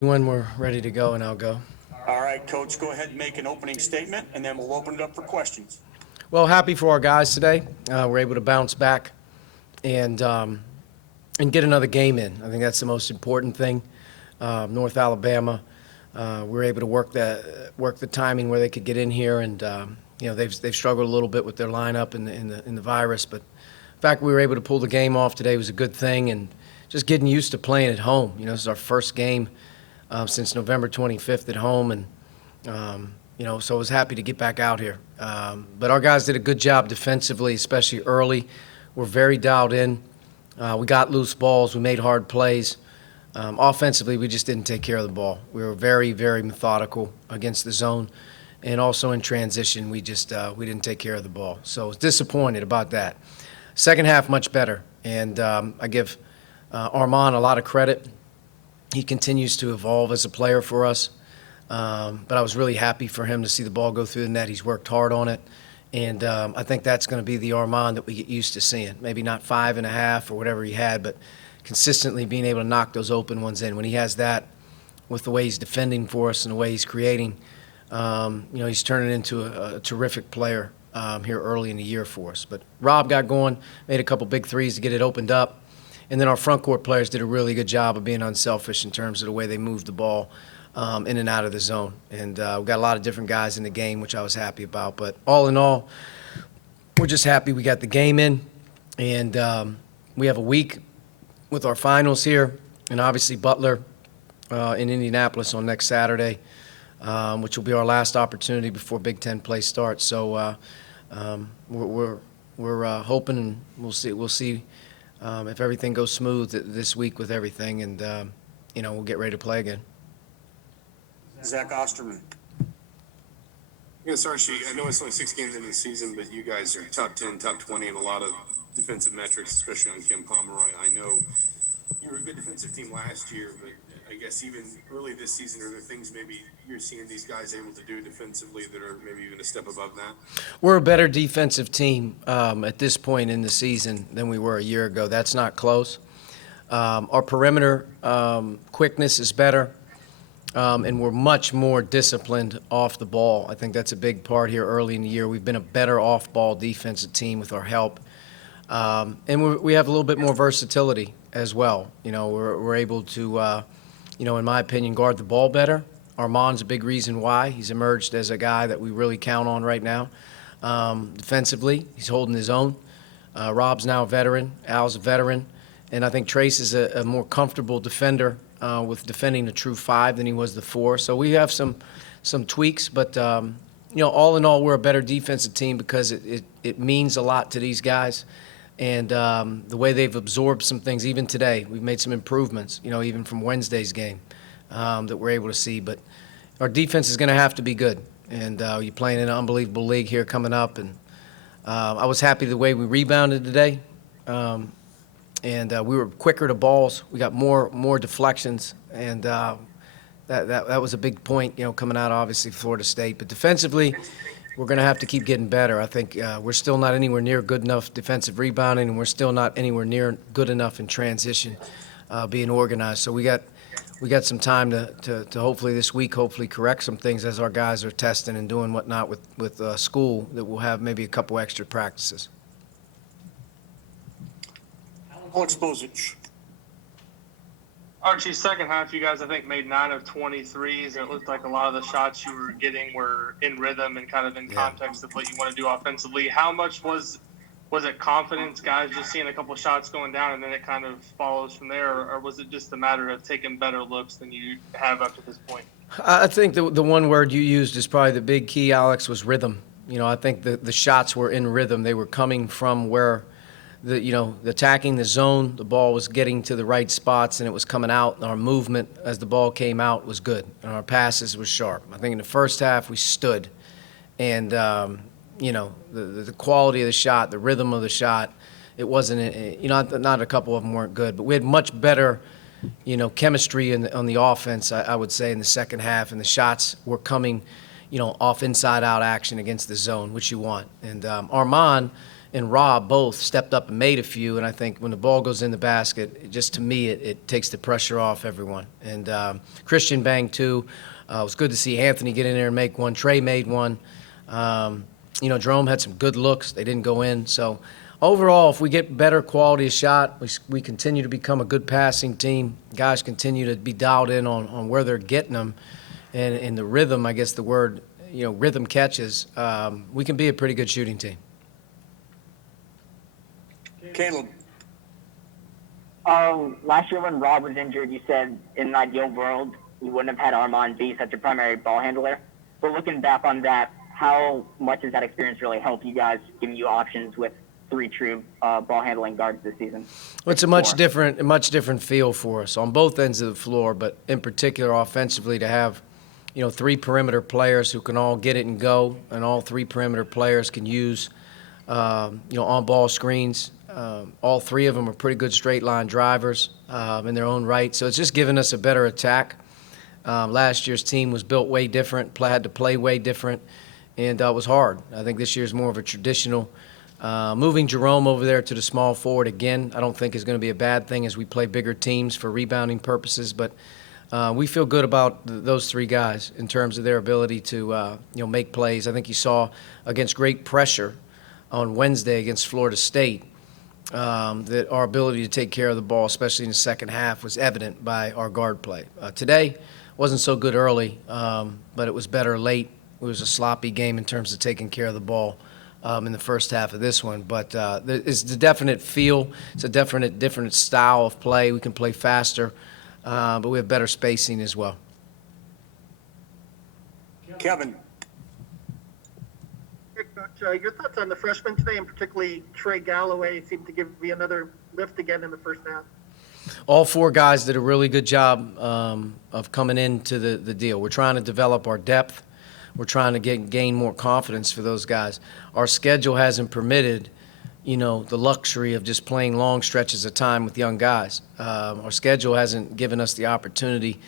When we're ready to go, and I'll go. All right, Coach, go ahead and make an opening statement, and then we'll open it up for questions. Well, happy for our guys today. We're able to bounce back and get another game in. I think that's the most important thing. North Alabama, we're able to work the timing where they could get in here, and they've struggled a little bit with their lineup in the virus, but the fact we were able to pull the game off today was a good thing, and just getting used to playing at home. This is our first game since November 25th at home, and so I was happy to get back out here. But our guys did a good job defensively, especially early. We're very dialed in. We got loose balls. We made hard plays. Offensively, we just didn't take care of the ball. We were very, very methodical against the zone, and also in transition, we didn't take care of the ball. So I was disappointed about that. Second half, much better, and I give Armand a lot of credit. He continues to evolve as a player for us. But I was really happy for him to see the ball go through the net. He's worked hard on it. And I think that's going to be the Armand that we get used to seeing. Maybe not 5.5 or whatever he had, but consistently being able to knock those open ones in. When he has that, with the way he's defending for us and the way he's creating, he's turning into a terrific player here early in the year for us. But Rob got going, made a couple big threes to get it opened up. And then our front court players did a really good job of being unselfish in terms of the way they moved the ball in and out of the zone. And we've got a lot of different guys in the game, which I was happy about. But all in all, we're just happy we got the game in. And we have a week with our finals here, and obviously Butler in Indianapolis on next Saturday, which will be our last opportunity before Big Ten play starts. So we're hoping, and we'll see if everything goes smooth this week with everything, and we'll get ready to play again. Zach Osterman. Yes, Archie, I know it's only 6 games into the season, but you guys are top 10, top 20 in a lot of defensive metrics, especially on Kim Pomeroy. I know you were a good defensive team last year, but I guess even early this season, are there things maybe you're seeing these guys able to do defensively that are maybe even a step above that? We're a better defensive team at this point in the season than we were a year ago. That's not close. Our perimeter quickness is better. And we're much more disciplined off the ball. I think that's a big part here early in the year. We've been a better off-ball defensive team with our help. And we have a little bit more versatility as well. We're able to, in my opinion, guard the ball better. Armand's a big reason why. He's emerged as a guy that we really count on right now. Defensively, he's holding his own. Rob's now a veteran. Al's a veteran. And I think Trace is a more comfortable defender with defending the true 5 than he was the 4. So we have some tweaks, but all in all, we're a better defensive team because it means a lot to these guys, and the way they've absorbed some things. Even today, we've made some improvements. Even from Wednesday's game that we're able to see. But our defense is going to have to be good, and you're playing in an unbelievable league here coming up. And I was happy the way we rebounded today. And we were quicker to balls. We got more deflections, and that was a big point, coming out obviously Florida State. But defensively, we're going to have to keep getting better. I think we're still not anywhere near good enough defensive rebounding, and we're still not anywhere near good enough in transition, being organized. So we got some time to hopefully this week correct some things as our guys are testing and doing whatnot with school, that we'll have maybe a couple extra practices. Alex Bozich. Archie, second half, you guys, I think, made 9 of 20 threes, and it looked like a lot of the shots you were getting were in rhythm and kind of in context of what you want to do offensively. How much was it confidence, guys, just seeing a couple of shots going down and then it kind of follows from there, or was it just a matter of taking better looks than you have up to this point? I think the one word you used is probably the big key, Alex, was rhythm. I think the shots were in rhythm. They were coming from where the attacking the zone, the ball was getting to the right spots, and it was coming out. And our movement as the ball came out was good, and our passes were sharp. I think in the first half we stood, and the quality of the shot, the rhythm of the shot, it wasn't. Not a couple of them weren't good, but we had much better, chemistry on the offense. I would say in the second half, and the shots were coming, off inside out action against the zone, which you want. And Armand and Rob both stepped up and made a few. And I think when the ball goes in the basket, to me, it takes the pressure off everyone. And Christian banged two. It was good to see Anthony get in there and make one. Trey made one. Jerome had some good looks. They didn't go in. So overall, if we get better quality of shot, we continue to become a good passing team. Guys continue to be dialed in on where they're getting them. And in the rhythm, I guess the word, rhythm catches, we can be a pretty good shooting team. Caleb. Last year when Rob was injured, you said in an ideal world you wouldn't have had Armand be such a primary ball handler. But looking back on that, how much has that experience really helped you guys, giving you options with 3 true ball handling guards this season? Well, it's a much different feel for us on both ends of the floor, but in particular offensively to have 3 perimeter players who can all get it and go, and all 3 perimeter players can use on-ball screens. All 3 of them are pretty good straight-line drivers in their own right. So it's just given us a better attack. Last year's team was built way different, had to play way different, and it was hard. I think this year's more of a traditional. Moving Jerome over there to the small forward again, I don't think is going to be a bad thing as we play bigger teams for rebounding purposes. But we feel good about those 3 guys in terms of their ability to make plays. I think you saw against great pressure on Wednesday against Florida State that our ability to take care of the ball, especially in the second half, was evident by our guard play. Today wasn't so good early, but it was better late. It was a sloppy game in terms of taking care of the ball in the first half of this one. But it's a definite feel. It's a different style of play. We can play faster, but we have better spacing as well. Kevin. Coach, your thoughts on the freshmen today, and particularly Trey Galloway, seemed to give me another lift again in the first half. All 4 guys did a really good job of coming into the deal. We're trying to develop our depth. We're trying to gain more confidence for those guys. Our schedule hasn't permitted, the luxury of just playing long stretches of time with young guys. Our schedule hasn't given us the opportunity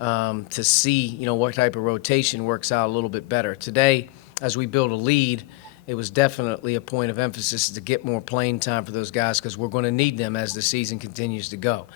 to see, what type of rotation works out a little bit better. Today, as we build a lead, it was definitely a point of emphasis to get more playing time for those guys because we're going to need them as the season continues to go.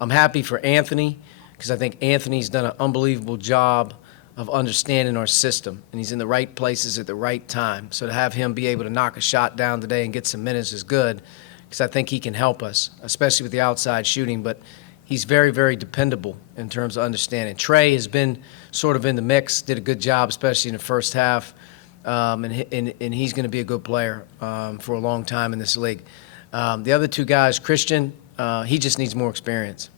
I'm happy for Anthony because I think Anthony's done an unbelievable job of understanding our system, and he's in the right places at the right time. So to have him be able to knock a shot down today and get some minutes is good because I think he can help us, especially with the outside shooting, but he's very, very dependable in terms of understanding. Trey has been sort of in the mix, did a good job, especially in the first half. And he's going to be a good player for a long time in this league. The other 2 guys, Christian, he just needs more experience.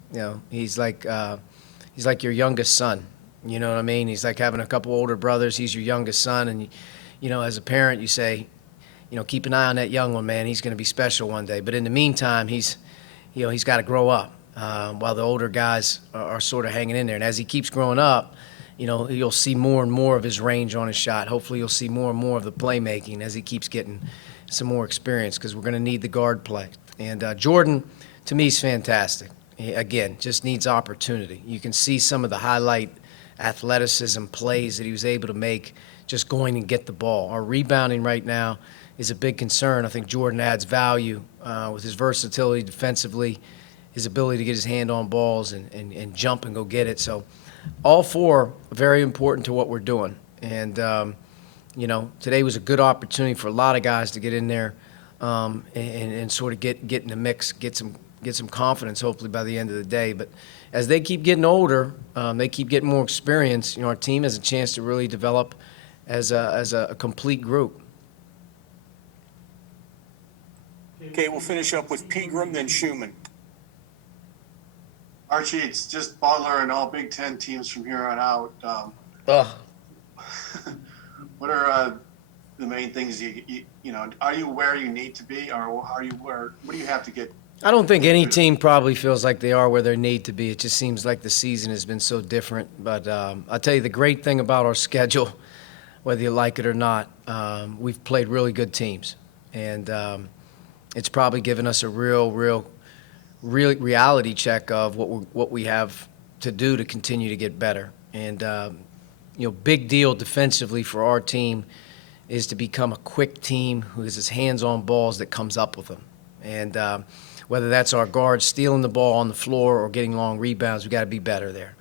He's like your youngest son. You know what I mean? He's like having a couple older brothers. He's your youngest son, and as a parent, you say, keep an eye on that young one, man. He's going to be special one day. But in the meantime, he's got to grow up while the older guys are sort of hanging in there. And as he keeps growing up, you'll see more and more of his range on his shot. Hopefully you'll see more and more of the playmaking as he keeps getting some more experience because we're going to need the guard play. And Jordan, to me, is fantastic. He, again, just needs opportunity. You can see some of the highlight athleticism plays that he was able to make just going and get the ball. Our rebounding right now is a big concern. I think Jordan adds value with his versatility defensively, his ability to get his hand on balls and jump and go get it. So all 4 are very important to what we're doing. And, today was a good opportunity for a lot of guys to get in there and sort of get in the mix, get some confidence, hopefully, by the end of the day. But as they keep getting older, they keep getting more experience, our team has a chance to really develop as a complete group. Okay, we'll finish up with Pegram, then Schumann. Archie, it's just Butler and all Big Ten teams from here on out. What are the main things are you where you need to be, or what do you have to get? I don't think any team probably feels like they are where they need to be. It just seems like the season has been so different. But I'll tell you the great thing about our schedule, whether you like it or not, we've played really good teams. And it's probably given us a real reality check of what we have to do to continue to get better. And big deal defensively for our team is to become a quick team who is as hands-on balls that comes up with them. And whether that's our guards stealing the ball on the floor or getting long rebounds, we got to be better there.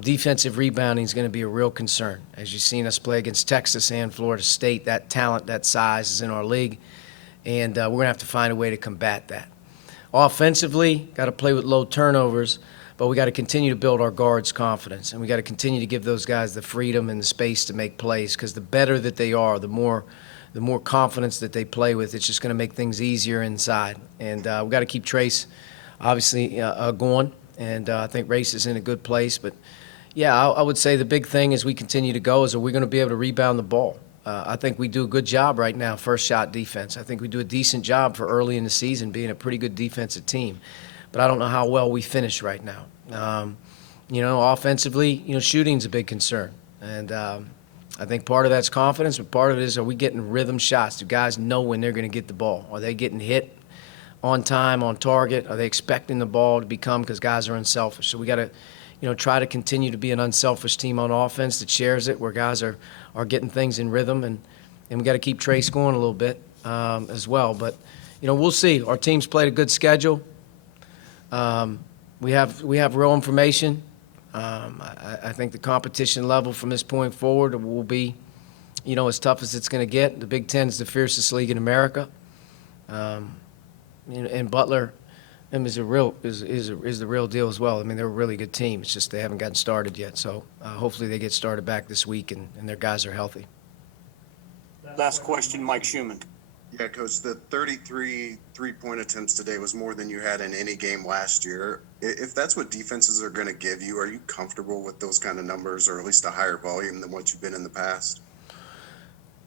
Defensive rebounding is going to be a real concern. As you've seen us play against Texas and Florida State, that talent, that size is in our league, and we're going to have to find a way to combat that. Offensively, got to play with low turnovers, but we got to continue to build our guards' confidence, and we got to continue to give those guys the freedom and the space to make plays, because the better that they are, the more confidence that they play with, it's just going to make things easier inside. And we got to keep Trace, obviously, going. And I think Race is in a good place. But, yeah, I would say the big thing as we continue to go is, are we going to be able to rebound the ball? I think we do a good job right now, first shot defense. I think we do a decent job for early in the season being a pretty good defensive team. But I don't know how well we finish right now. Offensively, shooting's a big concern. And I think part of that's confidence, but part of it is, are we getting rhythm shots? Do guys know when they're going to get the ball? Are they getting hit on time, on target? Are they expecting the ball to become, because guys are unselfish? So we got to, try to continue to be an unselfish team on offense that shares it, where guys are getting things in rhythm, and we got to keep Trey scoring a little bit as well. But, we'll see. Our team's played a good schedule. We have real information. I think the competition level from this point forward will be, as tough as it's going to get. The Big Ten is the fiercest league in America. And Butler is the real deal as well. I mean, they're a really good team. It's just they haven't gotten started yet. So hopefully they get started back this week and their guys are healthy. Last question, Mike Schumann. Yeah, Coach, the 33 three-point attempts today was more than you had in any game last year. If that's what defenses are going to give you, are you comfortable with those kind of numbers, or at least a higher volume than what you've been in the past?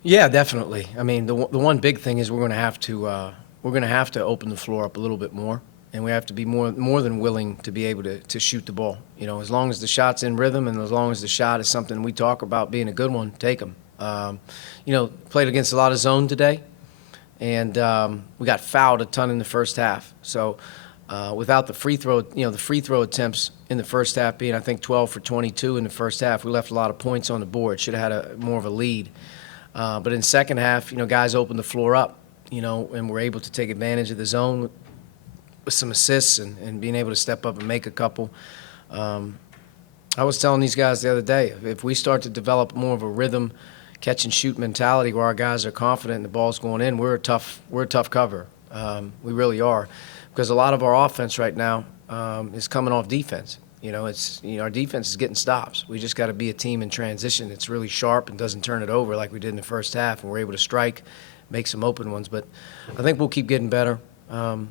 Yeah, definitely. I mean, the one big thing is we're going to have to open the floor up a little bit more, and we have to be more than willing to be able to shoot the ball. As long as the shot's in rhythm, and as long as the shot is something we talk about being a good one, take them. Played against a lot of zone today. And we got fouled a ton in the first half. So without the free throw attempts in the first half being, I think, 12 for 22 in the first half, we left a lot of points on the board. Should have had more of a lead. But in the second half, guys opened the floor up, and were able to take advantage of the zone with some assists and being able to step up and make a couple. I was telling these guys the other day, if we start to develop more of a rhythm, catch and shoot mentality where our guys are confident and the ball's going in, we're a tough cover. We really are, because a lot of our offense right now is coming off defense. Our defense is getting stops. We just got to be a team in transition that's really sharp and doesn't turn it over like we did in the first half, and we're able to strike, make some open ones. But I think we'll keep getting better. The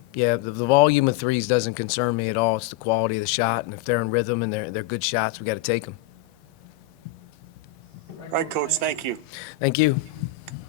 volume of threes doesn't concern me at all. It's the quality of the shot, and if they're in rhythm and they're good shots, we got to take them. All right, Coach, thank you. Thank you.